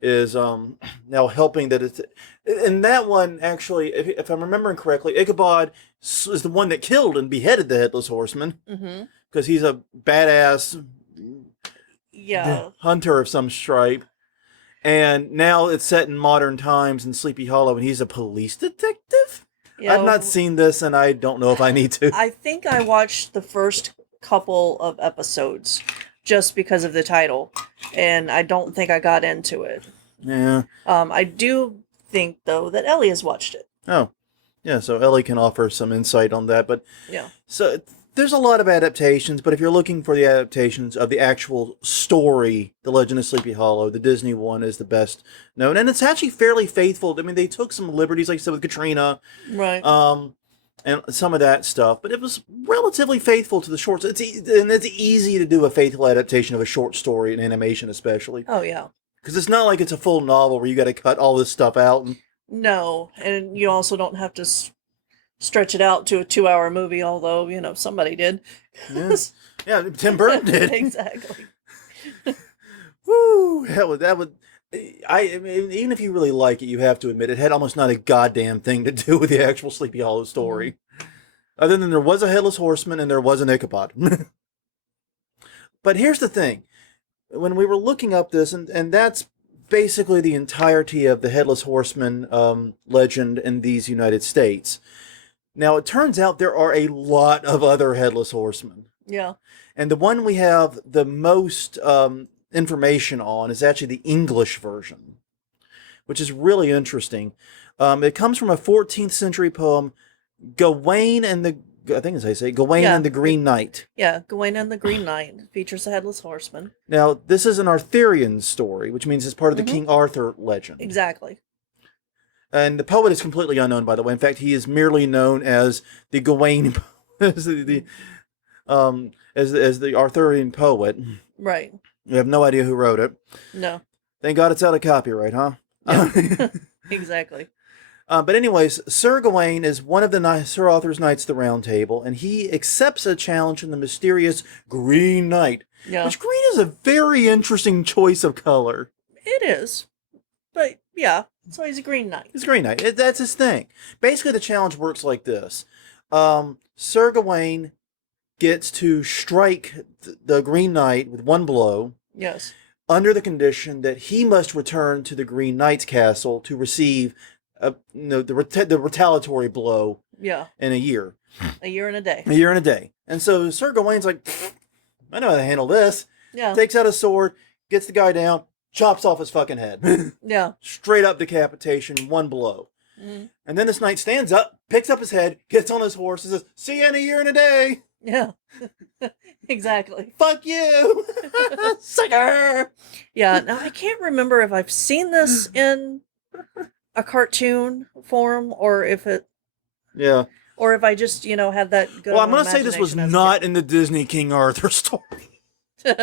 is now helping that it's... In that one, actually, if I'm remembering correctly, Ichabod is the one that killed and beheaded the Headless Horseman. Mm-hmm. Because he's a badass Yeah. hunter of some stripe. And now it's set in modern times in Sleepy Hollow, and he's a police detective? Yeah, I've not seen this, and I don't know if I need to. I think I watched the first couple of episodes just because of the title, and I don't think I got into it. Yeah. I do think, though, that Ellie has watched it. Oh. Yeah, so Ellie can offer some insight on that. But yeah. So there's a lot of adaptations, but if you're looking for the adaptations of the actual story, The Legend of Sleepy Hollow, the Disney one is the best known. And it's actually fairly faithful. I mean, they took some liberties, like I said, with Katrina. Right. And some of that stuff, but it was relatively faithful to the shorts. It's easy to do a faithful adaptation of a short story in animation, especially. Oh, yeah. Because it's not like it's a full novel where you got to cut all this stuff out. No, and you also don't have to stretch it out to a 2-hour movie, although, somebody did. Yes. Yeah, Tim Burton did. Exactly. Woo! That would... I mean, even if you really like it, you have to admit it had almost not a goddamn thing to do with the actual Sleepy Hollow story. Mm-hmm. Other than there was a Headless Horseman and there was an Ichabod. But here's the thing. When we were looking up this, and that's basically the entirety of the Headless Horseman legend in these United States. Now, it turns out there are a lot of other Headless Horsemen. Yeah. And the one we have the most information on is actually the English version, which is really interesting. It comes from a 14th century poem, Gawain and the I think it's how you say, Gawain Yeah. and the Green Knight. Yeah, Gawain and the Green Knight features a Headless Horseman. Now, this is an Arthurian story, which means it's part of the Mhm. King Arthur legend. Exactly. And the poet is completely unknown, by the way. In fact, he is merely known as the Gawain, as the Arthurian poet. Right. We have no idea who wrote it. No. Thank God it's out of copyright, huh? Yeah. Exactly. But anyways, Sir Gawain is one of the Sir Arthur's Knights of the Round Table, and he accepts a challenge from the mysterious Green Knight. Yeah. Which green is a very interesting choice of color. It is. But yeah, so he's a Green Knight. He's a Green Knight. That's his thing. Basically, the challenge works like this. Sir Gawain gets to strike the Green Knight with one blow. Yes. Under the condition that he must return to the Green Knight's castle to receive the retaliatory blow. Yeah. In a year. A year and a day. A year and a day. And so Sir Gawain's like, I know how to handle this. Yeah. Takes out a sword, gets the guy down, chops off his fucking head. Yeah. Straight up decapitation, one blow. Mm. And then this knight stands up, picks up his head, gets on his horse, and says, see you in a year and a day. Yeah. Exactly. Fuck you. Sucker. Yeah. Now, I can't remember if I've seen this in a cartoon form or if it... Yeah. Or if I just, had that good. Well, I'm going to say this was imagination as a not in the Disney King Arthur story. kid.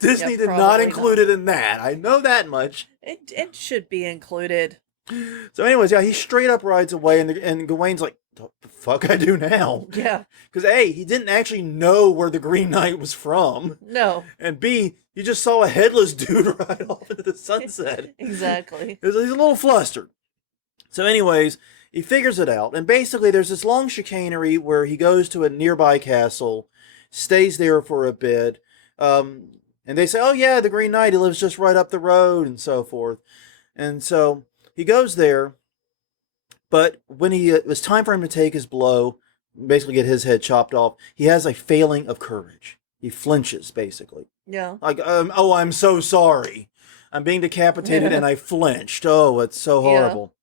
Disney Yeah, did not probably include it in that. I know that much. It should be included. So anyways, yeah, he straight up rides away, and Gawain's like, what the fuck I do now? Yeah. Because A, he didn't actually know where the Green Knight was from. No. And B, he just saw a headless dude ride off into the sunset. Exactly. He's a little flustered. So anyways, he figures it out. And basically there's this long chicanery where he goes to a nearby castle, stays there for a bit. And they say, oh yeah, the Green Knight, he lives just right up the road and so forth. And so he goes there. But when it was time for him to take his blow, basically get his head chopped off, he has a failing of courage. He flinches, basically. Yeah. Like, oh, I'm so sorry. I'm being decapitated and I flinched. Oh, it's so horrible.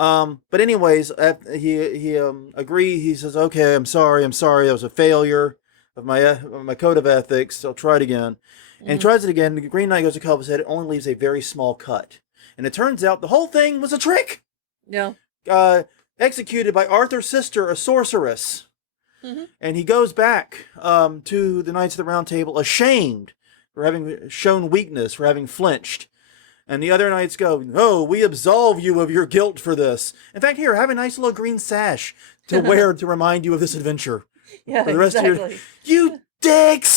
Yeah. But anyways, he agrees. He says, okay, I'm sorry. That was a failure of my code of ethics. I'll try it again. And he tries it again. The Green Knight goes to cut off his head. It only leaves a very small cut. And it turns out the whole thing was a trick. Yeah. Executed by Arthur's sister, a sorceress. Mm-hmm. And he goes back to the Knights of the Round Table, ashamed for having shown weakness, for having flinched. And the other knights go, no, we absolve you of your guilt for this. In fact, here, have a nice little green sash to wear to remind you of this adventure. Yeah, for the rest exactly. Of you dicks!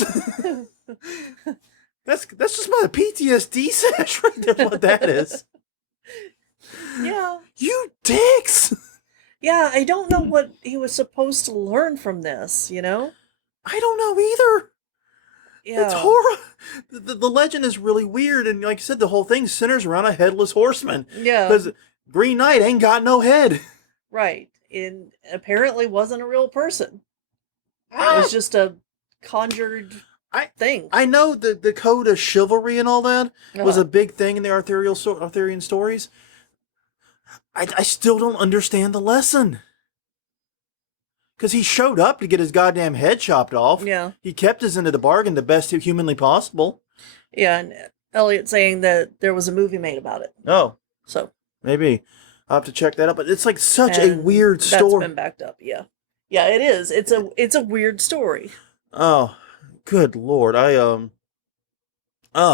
That's just my PTSD sash right there, what that is. Yeah. You dicks! Yeah, I don't know what he was supposed to learn from this, I don't know either. Yeah. It's horrible. The legend is really weird, and like you said, the whole thing centers around a headless horseman. Yeah. Because Green Knight ain't got no head. Right. And apparently wasn't a real person. It was just a conjured thing. I know the code of chivalry and all that was a big thing in the Arthurian stories. I still don't understand the lesson. Because he showed up to get his goddamn head chopped off. Yeah. He kept his end of the bargain the best humanly possible. Yeah, and Elliot saying that there was a movie made about it. Oh. So. Maybe. I'll have to check that out. But it's like such a weird story. That's been backed up, yeah. Yeah, it is. It's a weird story. Oh, good Lord. Oh,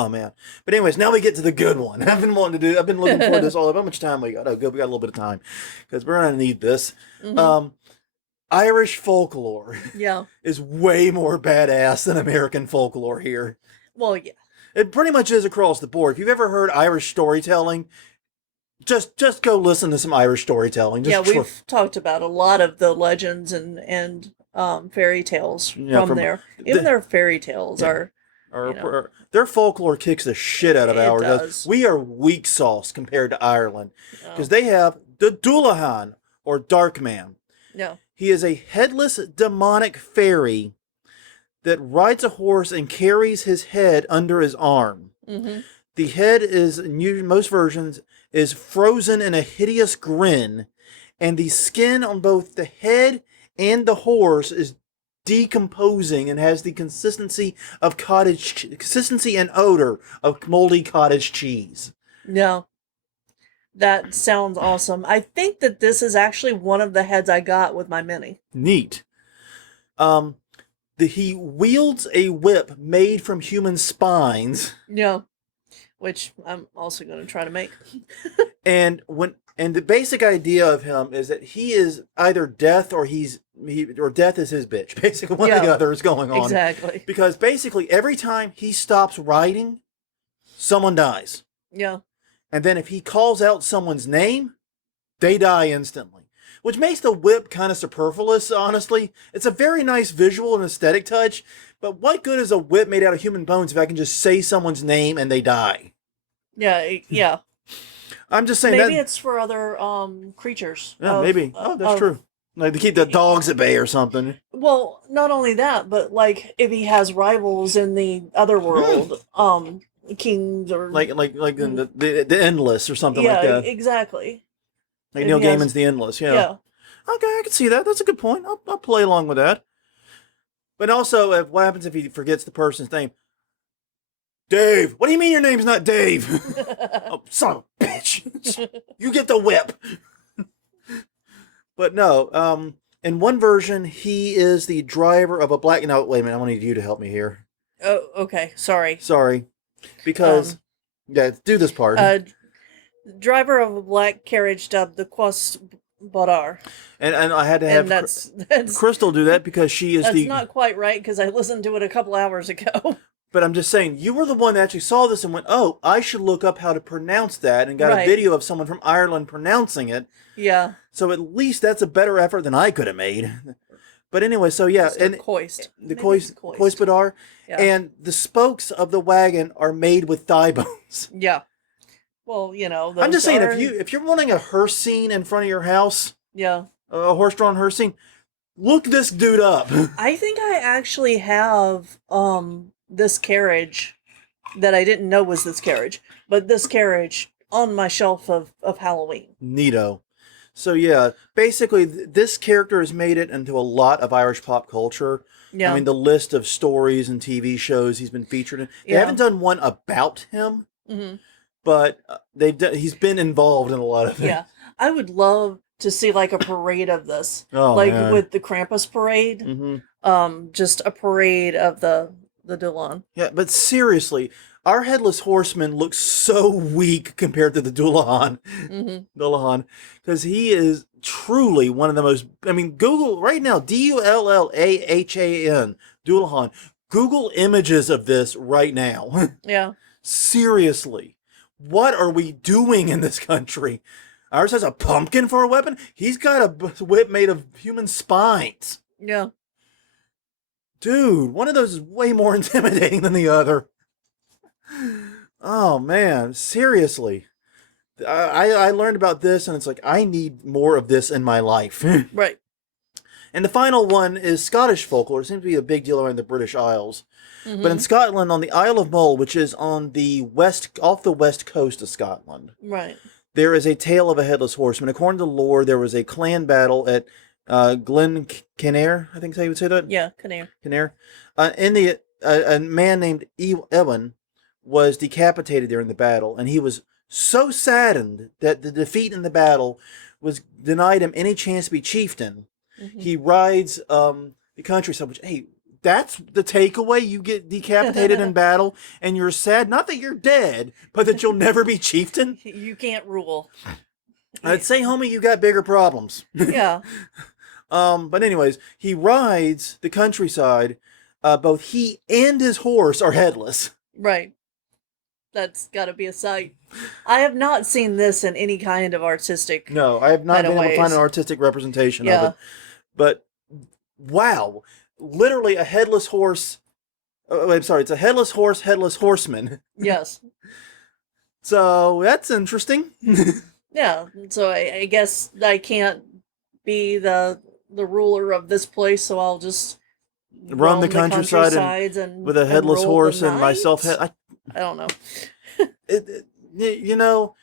man. But anyways, now we get to the good one. I've been looking for this all. How much time we got? Oh, good. We got a little bit of time. Because we're going to need this. Mm-hmm. Irish folklore is way more badass than American folklore here. Well, yeah. It pretty much is across the board. If you've ever heard Irish storytelling, just go listen to some Irish storytelling. We've talked about a lot of the legends and fairy tales from there. Even their fairy tales are... Their folklore kicks the shit out of ours. Does. We are weak sauce compared to Ireland. Because they have the Dullahan, or Dark Man. No. He is a headless demonic fairy that rides a horse and carries his head under his arm. Mm-hmm. The head is, in most versions, is frozen in a hideous grin, and the skin on both the head and the horse is decomposing and has the consistency and odor of moldy cottage cheese. No, that sounds awesome. I think that this is actually one of the heads I got with my mini. Neat. Um, he wields a whip made from human spines. Yeah, which I'm also going to try to make. And the basic idea of him is that he is either death or or death is his bitch. Basically, one or the other is going on. Exactly. Because basically every time he stops riding, someone dies. Yeah. And then if he calls out someone's name, they die instantly. Which makes the whip kind of superfluous, honestly. It's a very nice visual and aesthetic touch, but what good is a whip made out of human bones if I can just say someone's name and they die? Yeah, yeah. I'm just saying maybe it's for other creatures. Yeah, maybe. Oh, that's true. Like to keep the dogs at bay or something. Well, not only that, but like if he has rivals in the other world, kings or like in the Endless or something like that. Yeah, exactly. Like Neil Gaiman's The Endless, yeah. Okay, I can see that. That's a good point. I'll play along with that. But also, what happens if he forgets the person's name? Dave! What do you mean your name's not Dave? Oh, son of a bitch! You get the whip! But no, in one version, he is the driver of a black... No, wait a minute. I need you to help me here. Oh, okay. Sorry. Because... yeah, do this part. Driver of a black carriage dubbed the Quas Bodar. And I had to have that's Crystal do that because she is that's not quite right because I listened to it a couple hours ago. But I'm just saying, you were the one that actually saw this and went, oh, I should look up how to pronounce that, and got a video of someone from Ireland pronouncing it. Yeah. So at least that's a better effort than I could have made. But anyway, so yeah. And Coist. The Coist Badar. Yeah. And the spokes of the wagon are made with thigh bones. Yeah. Well, I'm just saying, if you're wanting a hearse scene in front of your house, yeah, a horse-drawn hearse scene, look this dude up. I think I actually have this carriage that I didn't know was this carriage, but this carriage on my shelf of Halloween. Neato. So yeah, basically this character has made it into a lot of Irish pop culture. Yeah. I mean, the list of stories and TV shows he's been featured in. They haven't done one about him. Mm-hmm. But he's been involved in a lot of things. Yeah, I would love to see like a parade of this, man. With the Krampus parade. Mm-hmm. Just a parade of the Dulan. Yeah, but seriously, our Headless Horseman looks so weak compared to the Dullahan. Mm-hmm. Dullahan, because he is truly one of the most. I mean, Google right now, Dullahan, Dullahan. Google images of this right now. Yeah. Seriously. What are we doing in this country? Ours has a pumpkin for a weapon? He's got a whip made of human spines. Yeah. Dude, one of those is way more intimidating than the other. Oh, man. Seriously. I learned about this, and it's like, I need more of this in my life. Right. And the final one is Scottish folklore. It seems to be a big deal around the British Isles. Mm-hmm. But in Scotland, on the Isle of Mull, which is on the off the west coast of Scotland, right, there is a tale of a headless horseman. According to lore, there was a clan battle at Glen Kinnair, I think is how you would say that. Yeah, Kinnair. Kinnair. A man named Ewan was decapitated during the battle, and he was so saddened that the defeat in the battle was denied him any chance to be chieftain. Mm-hmm. He rides the countryside, which, hey, that's the takeaway. You get decapitated in battle, and you're sad, not that you're dead, but that you'll never be chieftain. You can't rule. I'd say, homie, you got bigger problems. Yeah. But anyways, he rides the countryside. Both he and his horse are headless. Right. That's got to be a sight. I have not seen this in any kind of artistic. No, I have not been able to find an artistic representation of it. But wow, literally a headless horse. I'm sorry, it's a headless horse, headless horseman. Yes. So that's interesting. Yeah. So I guess I can't be the ruler of this place, so I'll just run the countryside and with a headless horse and myself. I don't know. You know,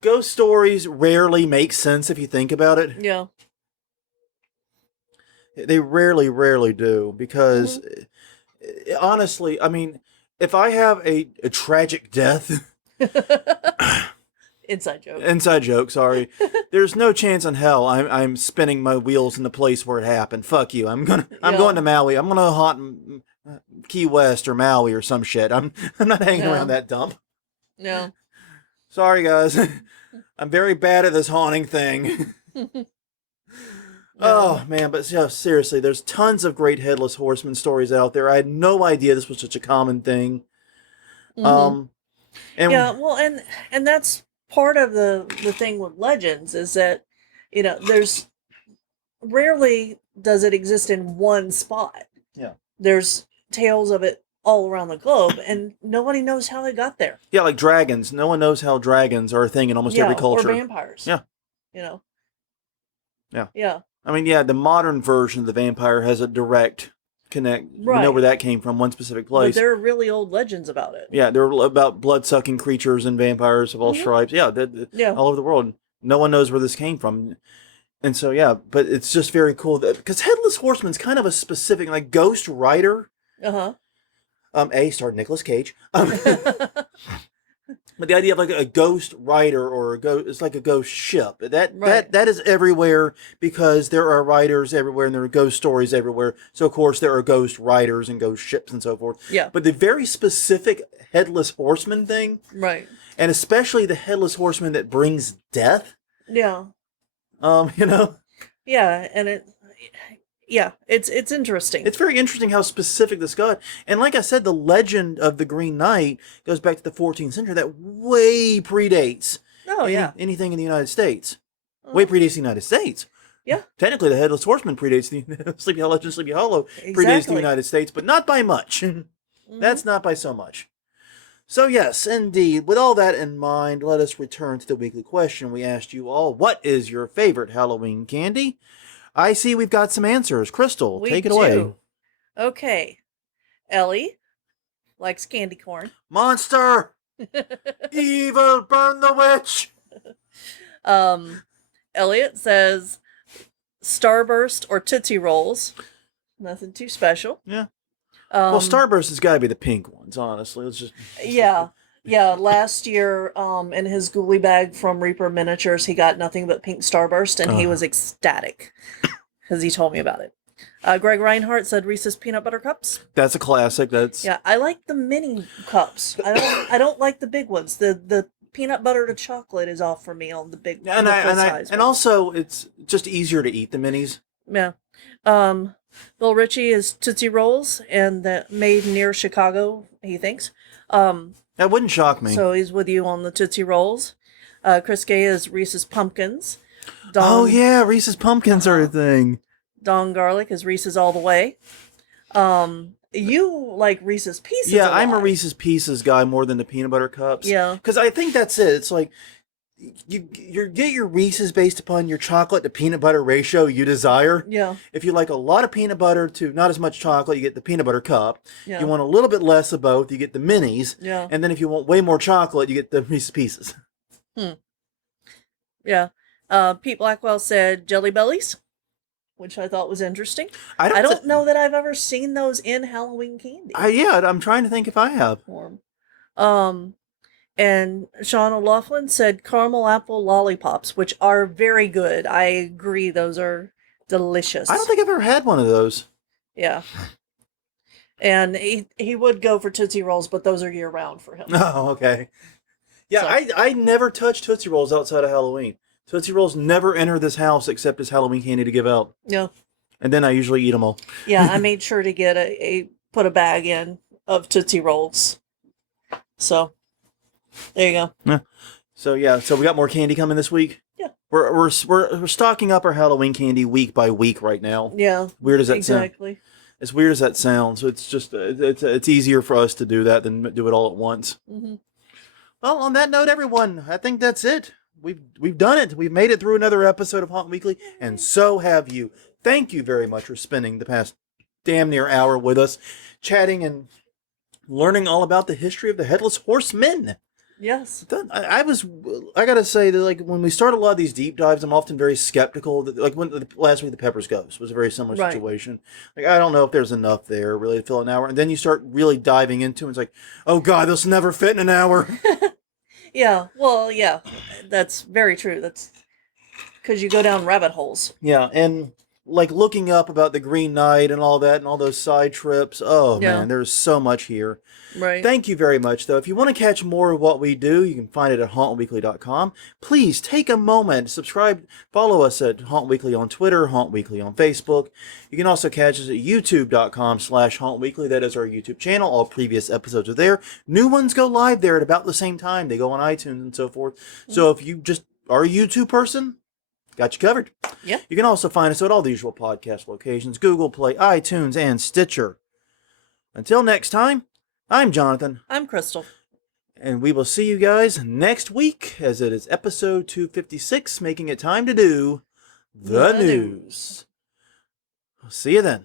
ghost stories rarely make sense if you think about it. Yeah. They rarely do because, honestly, I mean, if I have a tragic death, inside joke, sorry, there's no chance in hell I'm spinning my wheels in the place where it happened. Fuck you. I'm going to Maui. I'm gonna haunt Key West or Maui or some shit. I'm not hanging around that dump. No. Sorry, guys. I'm very bad at this haunting thing. Oh, man, but seriously, there's tons of great Headless Horseman stories out there. I had no idea this was such a common thing. And yeah, well, and that's part of the thing with legends is that, there's rarely does it exist in one spot. Yeah. There's tales of it all around the globe, and nobody knows how it got there. Yeah, like dragons. No one knows how dragons are a thing in almost every culture. Or vampires. Yeah. Yeah. Yeah. I mean, yeah, the modern version of the vampire has a direct connect. Right. We know where that came from, one specific place. But there are really old legends about it. Yeah, they're about blood-sucking creatures and vampires of all stripes. Yeah, all over the world. No one knows where this came from. And so, yeah, but it's just very cool because Headless Horseman's kind of a specific, like, Ghost Rider. Starred Nicolas Cage. But the idea of like a ghost rider or it's like a ghost ship. That is everywhere because there are riders everywhere and there are ghost stories everywhere. So of course there are ghost riders and ghost ships and so forth. Yeah. But the very specific Headless Horseman thing. Right. And especially the Headless Horseman that brings death. Yeah. Yeah, and it's interesting. It's very interesting how specific this got. And like I said, the legend of the Green Knight goes back to the 14th century. That way predates anything in the United States. Way predates the United States. Yeah. Technically, the Headless Horseman predates the Sleepy Hollow. Legend of Sleepy Hollow predates the United States, but not by much. That's not by so much. So yes, indeed. With all that in mind, let us return to the weekly question we asked you all. What is your favorite Halloween candy? I see we've got some answers. Crystal, take it away. Okay. Ellie likes candy corn. Monster! Evil! Burn the witch! Elliot says Starburst or Tootsie Rolls. Nothing too special. Yeah. Well, Starburst has got to be the pink ones, honestly. Let's just... Yeah. Yeah, last year, in his ghoulie bag from Reaper Miniatures, he got nothing but pink Starburst, and he was ecstatic because he told me about it. Greg Reinhardt said Reese's Peanut Butter Cups. That's a classic. Yeah, I like the mini cups. I don't like the big ones. The peanut butter to chocolate is off for me on the big size. And also, it's just easier to eat the minis. Yeah. Bill Ritchie is Tootsie Rolls, and that made near Chicago, he thinks. That wouldn't shock me. So he's with you on the Tootsie Rolls. Chris Gay is Reese's Pumpkins. Reese's Pumpkins are a thing. Don Garlic is Reese's All the Way. You like Reese's Pieces. Yeah, I'm a Reese's Pieces guy more than the peanut butter cups. Yeah. Because I think that's it. It's like, you get your Reese's based upon your chocolate to peanut butter ratio you desire. Yeah. If you like a lot of peanut butter to not as much chocolate, you get the peanut butter cup. Yeah. You want a little bit less of both, you get the minis. Yeah. And then if you want way more chocolate, you get the Reese's Pieces. Yeah. Pete Blackwell said Jelly Bellies, which I thought was interesting. I don't know that I've ever seen those in Halloween candy. I'm trying to think if I have. And Sean O'Loughlin said caramel apple lollipops, which are very good. I agree, those are delicious. I don't think I've ever had one of those. Yeah. And he would go for Tootsie Rolls, but those are year round for him. Oh, okay. Yeah, so. I never touch Tootsie Rolls outside of Halloween. Tootsie Rolls never enter this house except as Halloween candy to give out. Yeah. And then I usually eat them all. Yeah, I made sure to get put a bag in of Tootsie Rolls. So, there you go. Yeah. So we got more candy coming this week. Yeah. We're stocking up our Halloween candy week by week right now. Yeah. Weird as that exactly. sound. As weird as that sounds, so it's just it's easier for us to do that than do it all at once. Mm-hmm. Well, on that note, everyone, I think that's it. We've done it. We've made it through another episode of Haunt Weekly, and so have you. Thank you very much for spending the past damn near hour with us, chatting and learning all about the history of the Headless Horsemen. Yes. I gotta say that, like, when we start a lot of these deep dives, I'm often very skeptical. That, like, last week, the Peppers Ghost was a very similar Right. situation. Like, I don't know if there's enough there really to fill an hour. And then you start really diving into it. It's like, oh God, this will never fit in an hour. Yeah. Well, yeah. That's very true. That's because you go down rabbit holes. Yeah, and like looking up about the Green Knight and all that and all those side trips. Oh Yeah. man, there's so much here. Right. Thank you very much, though. If you want to catch more of what we do, you can find it at hauntweekly.com. Please take a moment, subscribe, follow us at Haunt Weekly on Twitter, Haunt Weekly on Facebook. You can also catch us at youtube.com/hauntweekly. That is our YouTube channel. All previous episodes are there. New ones go live there at about the same time. They go on iTunes and so forth. So if you just are a YouTube person, got you covered. Yeah. You can also find us at all the usual podcast locations: Google Play, iTunes, and Stitcher. Until next time, I'm Jonathan. I'm Crystal. And we will see you guys next week, as it is episode 256, making it time to do the news. See you then.